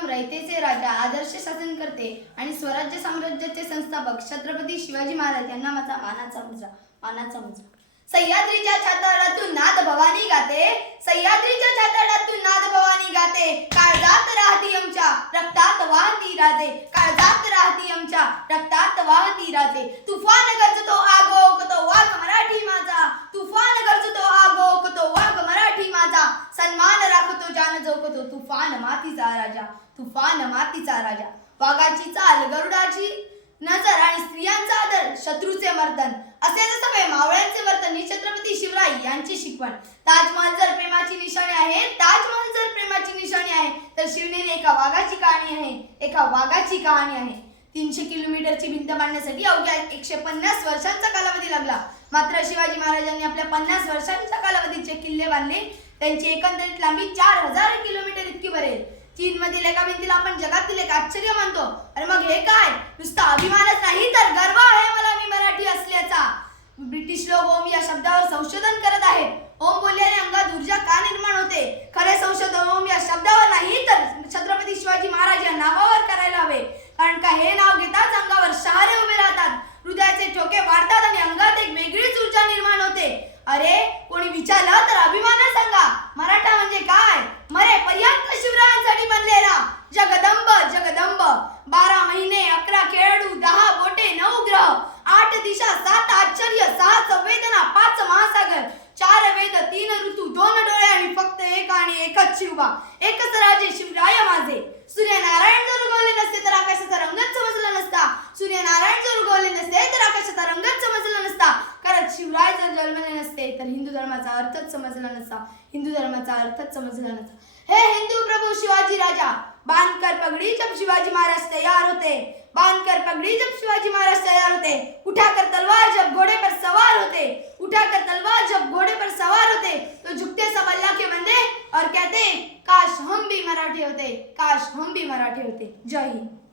उत्तम रयतेचे राजा आदर्श शासन करते आणि स्वराज्य साम्राज्याचे संस्थापक छत्रपती शिवाजी महाराज यांना माझा मानाचा मुजरा मानाचा मुजरा सह्याद्रीच्या छाताडातून नाद भवानी गाते सह्याद्रीच्या छाताडातून नाद भवानी गाते. काळजात राहती आमच्या रक्तात वाहती राजे. काळजात राहती आमच्या रक्तात वाहती राजे. तुफान गरजतो आगोक तो वाघ मराठी माझा तुफान गरजतो आगोक तो वाघ मराठी माझा सन्मान राखतो जान जोखतो तुफान मातीचा राजा तुफान मातीचा राजा. वाघाची चाल गरुडाची नजर आणि स्त्रियांचा आदर शत्रूचे मर्दन. असे जसे मावळ्यांचे वर्तन ही छत्रपती शिवराय यांची शिकवण. ताजमहल जर प्रेमाची निशाणी आहे ताजमहल जर प्रेमाची निशाणी आहे तर शिवनेरी एका वाघाची कहाणी आहे एका वाघाची कहाणी आहे. तीनशे किलोमीटरची भिंत बांधण्यासाठी अवघ्या एकशे पन्नास वर्षांचा कालावधी लागला. मात्र शिवाजी महाराजांनी आपल्या पन्नास वर्षांच्या कालावधीचे किल्ले बांधले. त्यांची एकंदरीत लांबी चार हजार किलोमीटर इतकी भरेल चीन मधील एका भिंतीला आपण जगातील एक आश्चर्य मानतो. अरे मग हे काय? नुसता अभिमानच नाही तर गर्व आहे मला मी मराठी असल्याचा. ब्रिटिश लोक ओम या शब्दावर संशोधन करत आहेत. ओम बोलल्याने अंगात ऊर्जा का निर्माण होते? खरे संशोधन ओम या शब्दावर नाही तर छत्रपती शिवाजी महाराज या नावावर करायला हवे. कारण का हे नाव घेताच अंगावर शहारे उभे राहतात. हृदयाचे ठोके वाढतात आणि अंगात एक वेगळीच ऊर्जा निर्माण होते. अरे कोणी विचारलं शिवबा. एकच राजे शिवराय माझे. सूर्यनारायण जर उगवले नसते तर आकाशाचा रंगच समजला नसता. सूर्यनारायण जर उगवले नसते तर आकाशाचा रंगच समजला नसता. कारण शिवराय जर जन्मले नसते तर हिंदू धर्माचा अर्थच समजला नसता. हिंदू धर्माचा अर्थच समजला नसता. हे हिंदू प्रभू शिवाजी राजा. बांधकर पगड़ी जब शिवाजी महाराज तयार होते. बांधकर पगड़ी जब शिवाजी महाराज तयार होते. मराठी होते. काश हम भी मराठी होते. जय हिंद.